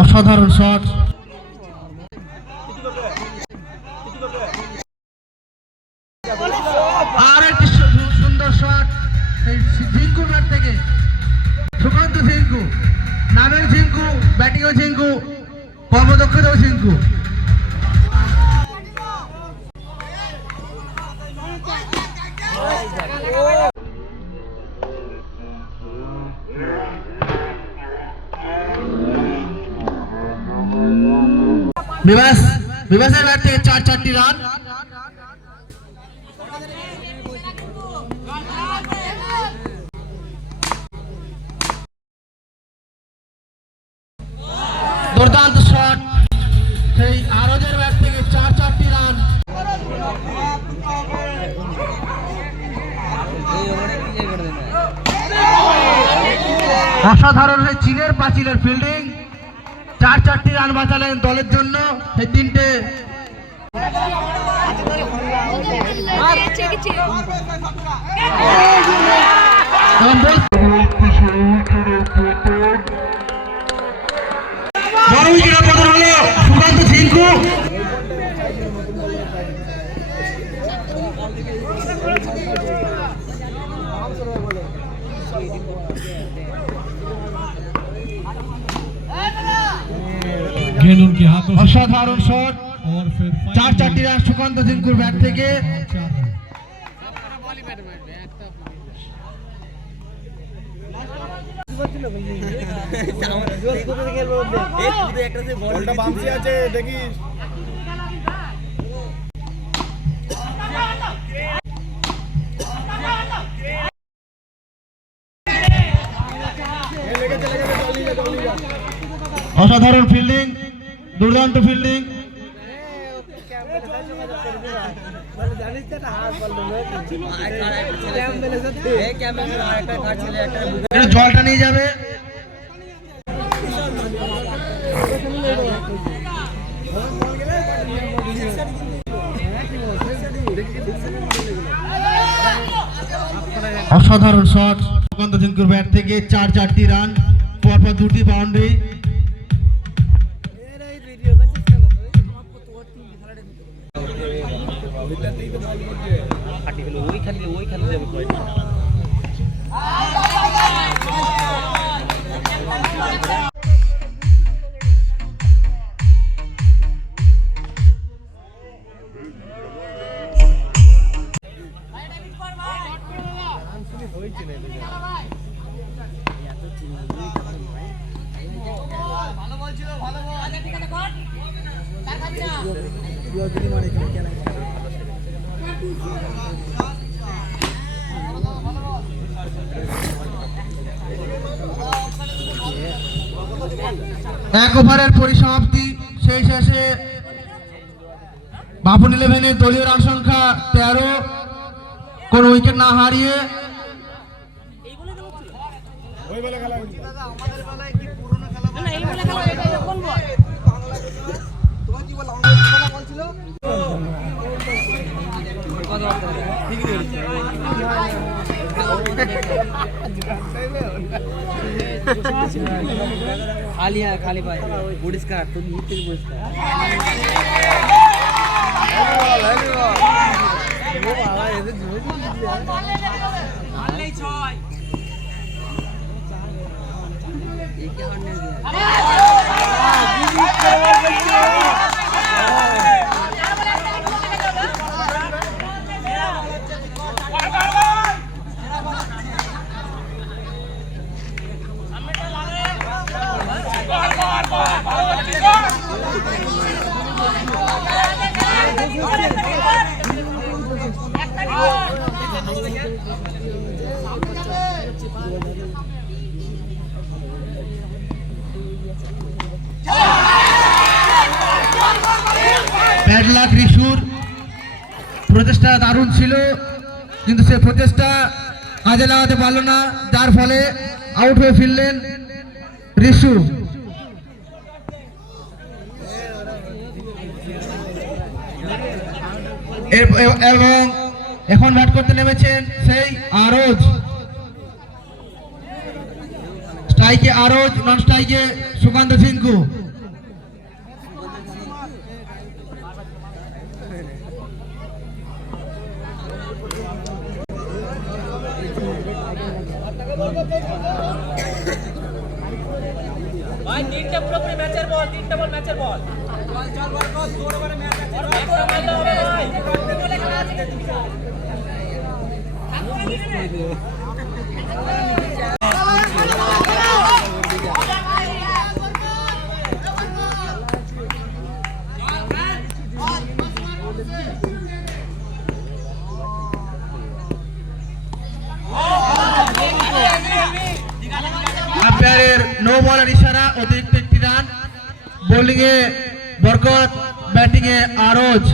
অসাধারণ শট। আর একটি সুন্দর শট ঝিঙ্কু ব্যাট থেকে, সুকান্ত ঝিঙ্কু, নামের ঝিঙ্কু, ব্যাটিংও ঝিঙ্কু, কর্মদক্ষতাও ঝিঙ্কু। বিভাসের ব্যাট থেকে 4টি রান। দুর্দান্ত শট সেই আরজের ব্যাট থেকে 4টি রান। অসাধারণ সেই চীনের পাঁচিলের ফিল্ডিং, 4টি রান বাঁচালেন দলের জন্য। সেই 3টে বড় উইকেট পতন হলো সুকান্ত ঝিঙ্কু। অসাধারণ শট, 4টি রান সুকান্ত ঝিঙ্কুর ব্যাট থেকে। অসাধারণ ফিল্ডিং, দুর্দান্ত ফিল্ডিং। জলটা নিয়ে যাবে। অসাধারণ শট সুকান্ত ঝিঙ্কুর ব্যাট থেকে, 4টি রান, পরপর 2টি বাউন্ডারি। এক ওভারের পরিসমাপ্তি, সেই শেষে বাপন 11-এর দলীয় রান সংখ্যা 13, কোন উইকেট না হারিয়ে। खाली है, खाली भाई पुरस्कार तो नीचे पुरस्कार वो बाबा ये तो जो नहीं छय ये क्या करने दिया ব্যাড লাক রিশুর প্রচেষ্টা দারুণ ছিল, কিন্তু সে প্রচেষ্টা কাজে লাগাতে পারল না, যার ফলে আউট হয়ে ফিরলেন রিশু। এবং এখন ব্যাট করতে নেমেছেন সেই আরজ। স্ট্রাইকে আরজ, নন স্ট্রাইকে সুকান্ত ঝিঙ্কু। ভাই তিনটা পুরোপুরি ম্যাচের বল, তিনটা বল ম্যাচের বল। চল চল বল কর, তোর ওভারে ম্যাচ আছে। ম্যাচটা মারতে হবে ভাই। করতে বলে খেলা আছে তুমি। আম্পায়ারের নো বলের ইশারা, অতিরিক্ত একটি রান। বোলিং এ বরকত, ব্যাটিং এ আরজ।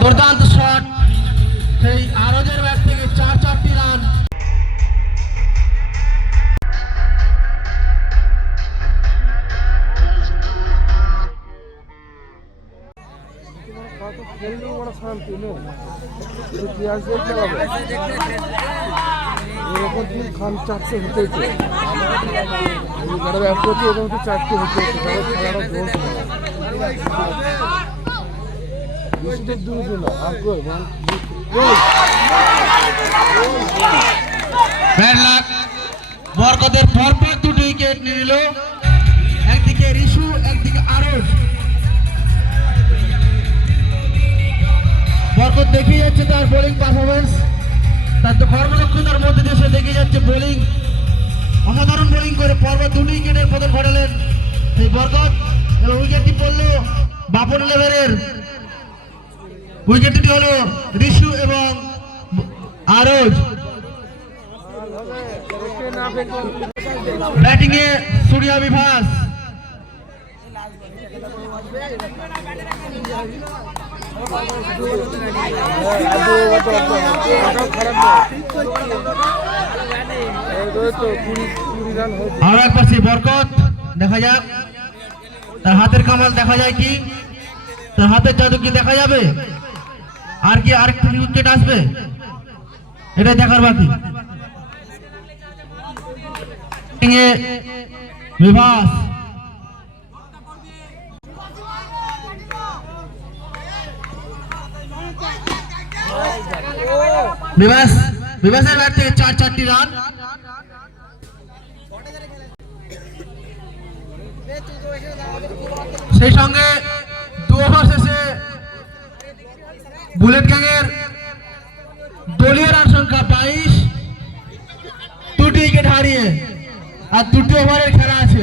দুর্দান্ত শট সেই আরজের ব্যাট থেকে 4টি রান। খেললেও বড় শান্তি নেই, ইতিহাস দেখতে হবে। এরকম দিন খান 400 হতেইছে, যারা ব্যাট করছে এরকম তো 4টে হতেইছে, তারা খেলাটা জোর বেশিটা দূরে ছিল আর কই বল। ব্যাড লাক, বরকতের পরপর 2টি উইকেট নিয়ে নিল। একদিকে রিশু, একদিকে আরজ। বরকত দেখিয়ে যাচ্ছে তার বোলিং পারফরমেন্স, তার তো কর্মদক্ষতার মধ্যে দিয়ে সে দেখিয়ে যাচ্ছে বোলিং। অসাধারণ বোলিং করে পরপর 2টি উইকেটের পতন ঘটালেন সেই বরকত, এবং উইকেটটি পড়ল বাপন লেভেলের। উইকেট দুটি হলো রিশু এবং আরজ। ব্যাটিং এ সূর্যা বিভাস। আরো একবার সেই বরকত, দেখা যাক তার হাতের কামাল দেখা যায় কি, তার হাতের জাদু কি দেখা যাবে, আর কি আরেকটু উইকেট আসবে, এটাই দেখার বাকি। বিভাস, বিভাসের ব্যাট থেকে 4টি রান। সেই সঙ্গে 2 ওভার শেষে বুলেট গ্যাংয়ের দলীয় রান সংখ্যা 22, 2টি উইকেট হারিয়ে, আর 2টি ওভারের খেলা আছে।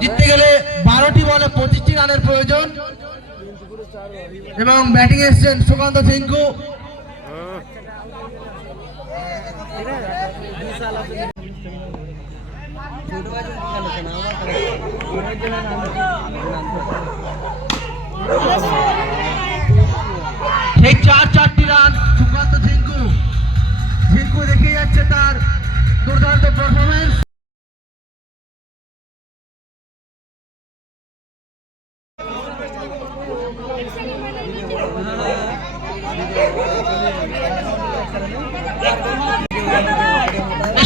জিততে গেলে 12টি বলে 25টি রানের প্রয়োজন, এবং ব্যাটিং এসছেন সুকান্ত ঝিঙ্কু। সেই 4টি রান সুকান্ত ঝিঙ্কু। ঝিঙ্কু দেখে যাচ্ছে তার দুর্দান্ত পারফরমেন্স।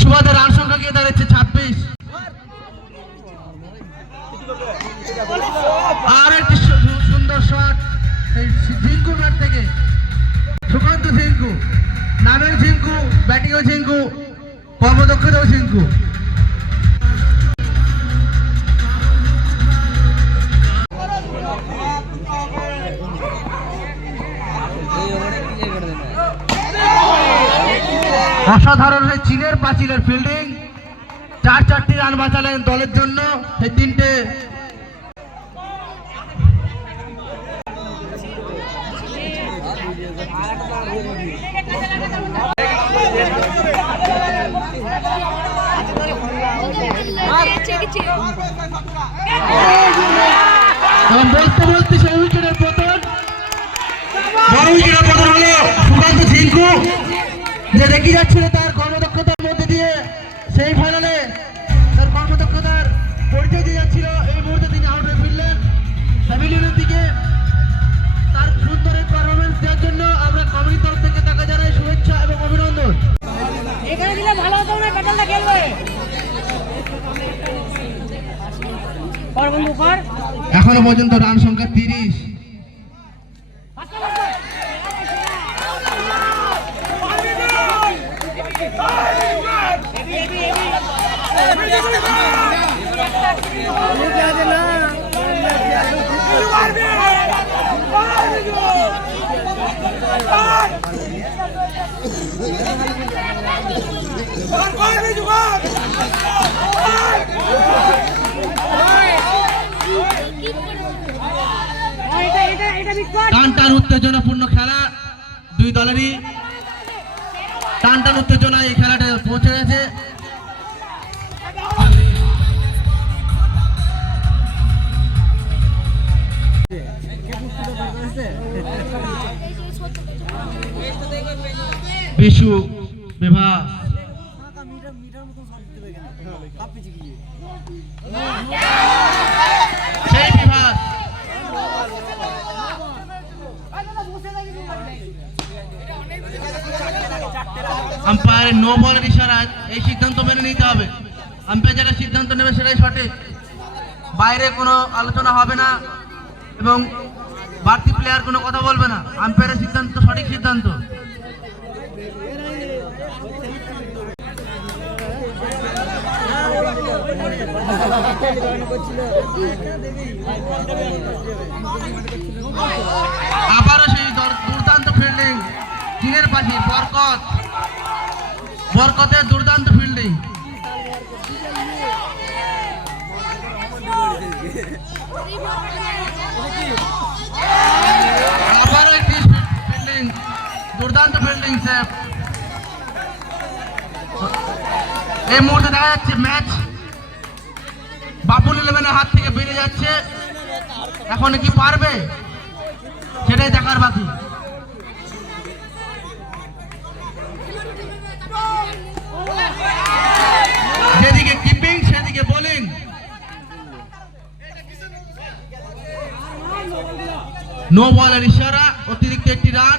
সুবাদে রান সংখ্যা গিয়ে দাঁড়িয়েছে 26। আর একটি সুন্দর শট ঝিঙ্কু ব্যাট থেকে, সুকান্ত ঝিঙ্কু। নামের ঝিঙ্কু, ব্যাটিংও ঝিঙ্কু, কর্মদক্ষতাও ঝিঙ্কু। অসাধারণ সেই চীনের পাঁচিলের ফিল্ডিং, 4টি রান বাঁচালেন দলের জন্য। সেই 3টে বলতে বলতে সেই উইকেটের পতন, বড় উইকেটের পতন হলো সুকান্ত ঝিঙ্কু, যে দেখে যাচ্ছিল তার কর্মদক্ষতার মধ্যে দিয়ে সেই দিলে ভালো হতো না, প্যাটেলটা খেলবে। পর বন্ধু পর। এখনো পর্যন্ত রান সংখ্যা 30। টান টান উত্তেজনাপূর্ণ খেলা, দুই দলেরই টান টান উত্তেজনা এই খেলাটা পৌঁছে গেছে। বিশু বিভা সেই বিভাগ আম্পায়ারের নো বলের ইশারায় এই সিদ্ধান্ত মেনে নিতে হবে। আম্পায়ার যেটা সিদ্ধান্ত নেবে সেটাই সঠিক, বাইরে কোনো আলোচনা হবে না এবং বাড়তি প্লেয়ার কোনো কথা বলবে না। আম্পায়ারের সিদ্ধান্ত সঠিক সিদ্ধান্ত। আবারও সেই দুর্দান্ত ফিল্ডিং, চীনের পাখি বরকতের দুর্দান্ত ফিল্ডিং। আবারও একটি ফিল্ডিং, দুর্দান্ত ফিল্ডিং সেভ। এই মুহূর্তে দেখা যাচ্ছে ম্যাচ বাপুল ইলেভেনের হাত থেকে বেরিয়ে যাচ্ছে। এখন কি পারবে সেটাই দেখার বাকি। যেদিকে কিপিং সেদিকে বোলিং। নো বলের ইশারা, অতিরিক্ত একটি রান।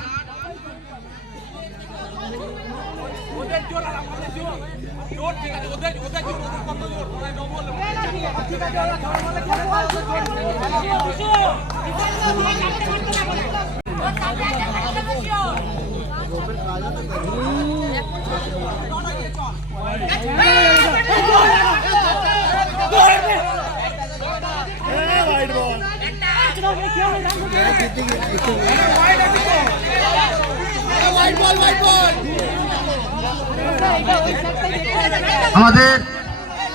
আমাদের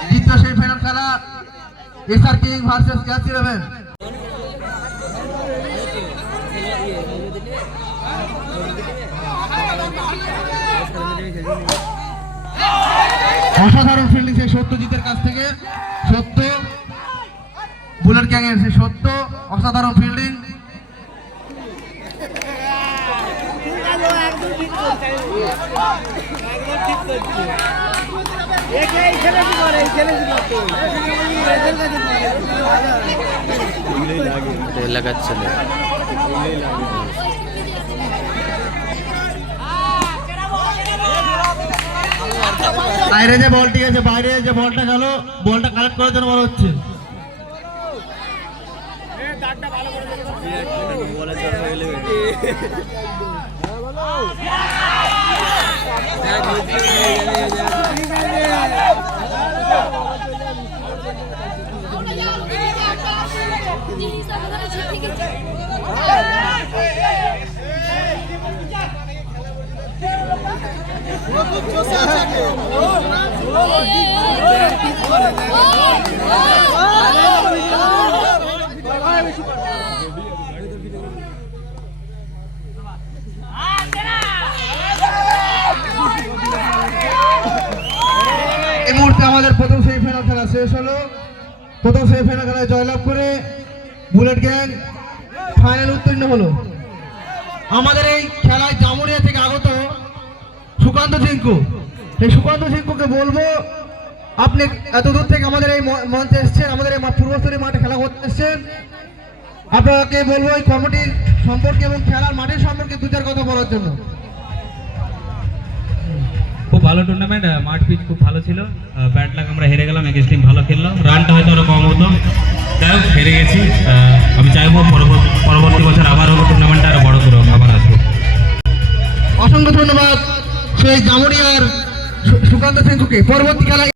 দ্বিতীয় সেমিফাইনাল খেলা এসআর কিং ভার্সেস ক্যাচ 11। অসাধারণ ফিল্ডিং সেই সত্যজিতের কাছ থেকে। সত্য বুলেট গ্যাং এর সেই সত্য, অসাধারণ ফিল্ডিং। বাইরে যে বলটি আছে, বাইরে যে বলটা গেল, বলটা কালেক্ট করার জন্য বলা হচ্ছে। এই মুহূর্তে আমাদের প্রথম সেমিফাইনাল খেলা শেষ হলো। প্রথম সেমিফাইনাল খেলায় জয়লাভ করে বুলেট গ্যাং ফাইনাল উত্তীর্ণ হলো। আমাদের এই খেলায় জামুরিয়া থেকে আগত সুকান্ত ঝিঙ্কু, এই সুকান্ত ঝিঙ্কুকে বলবো, আপনি এত দূর থেকে আমাদের এই মঞ্চে এসেছেন, আমাদের এই পূর্বস্থলী মাঠে খেলা করতে এসেছেন, আপনাকে বলবো এই কমিটির সম্পর্কে এবং খেলার মাঠের সম্পর্কে দু চার কথা বলার জন্য। খুব ভালো টুর্নামেন্ট, মাঠ পিচ খুব ভালো ছিল। ব্যাট লাগ আমরা হেরে গেলাম, এগেন্স্ট টিম ভালো খেললাম, রানটা হয়তো আরো কম হতো, যাই হোক হেরে গেছি। আমি চাইবো পরবর্তী বছর আবার হবো টুর্নামেন্টটা আরো বড় করে আবার আসবো। অসংখ্য ধন্যবাদ সেই জামুরিয়ার সুকান্ত সেনকুকে। পরবর্তী খেলায়